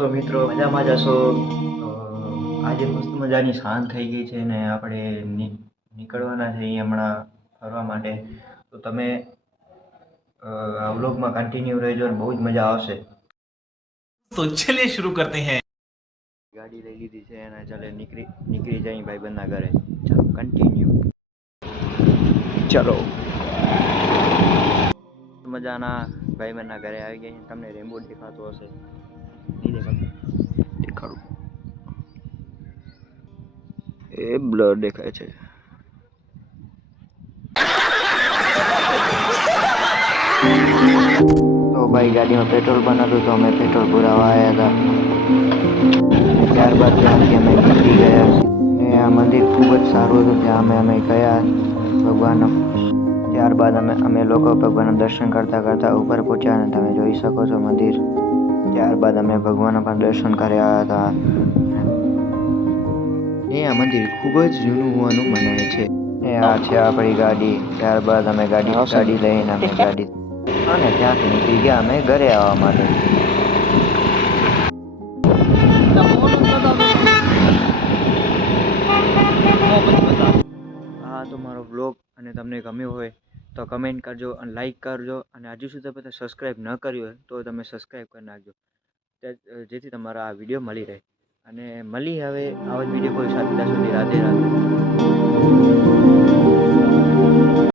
છો મિત્રો? મજામાં જ હશો? આજે મસ્ત મજાની સાંજ થઈ ગઈ છે ને આપણે નીકળવાના છીએ હમણાં ફરવા માટે. તો તમે આ વ્લોગમાં કન્ટિન્યુ રહેજો અને બહુ જ મજા આવશે. तो चलिए शुरू करते हैं। ગાડી લઈ લીધી છે અને ચાલે નીકળી જાય ભાઈબંધના ઘરે. ચાલો કન્ટિન્યુ. ચલો મજાના ભાઈબંધના ઘરે આવી ગયા. તમને રેમ્બો દેખાતો હશે? નહીં દેખાતો? દેખાડું. એ બ્લર દેખાય છે. તો ભાઈ ગાડીમાં પેટ્રોલ પણ હતું તો અમે પેટ્રોલ પુરાવા આવ્યા હતા. ત્યારબાદ ત્યાંથી અમે નીકળી ગયા. ને આ મંદિર ખૂબ જ સારું હતું. ત્યાં અમે ગયા ભગવાનના. ત્યારબાદ અમે લોકો ભગવાનના દર્શન કરતા કરતા ઉપર પહોંચ્યા અને તમે જોઈ શકો છો મંદિર. ત્યારબાદ અમે ભગવાનના પણ દર્શન કર્યા હતા. એ આ મંદિર ખૂબ જ જૂનું હોવાનું મનાય છે. એ આ છે આપણી ગાડી. ત્યારબાદ અમે ગાડી લઈને અને ત્યાંથી નીકળી ગયા અમે ઘરે આવવા માટે. હા તો મારો વ્લોગ અને તમને ગમ્યો હોય તો કમેન્ટ કરજો અને લાઈક કરજો, અને હજુ સુધી તમે સબસ્ક્રાઈબ ન કર્યું હોય તો તમે સબસ્ક્રાઈબ કરી નાખજો, જેથી તમારા આ વિડીયો મળી રહે. અને મળી હવે આવા જ વિડીયો કોઈ સાથે, ત્યાં સુધી રાધે રાધે.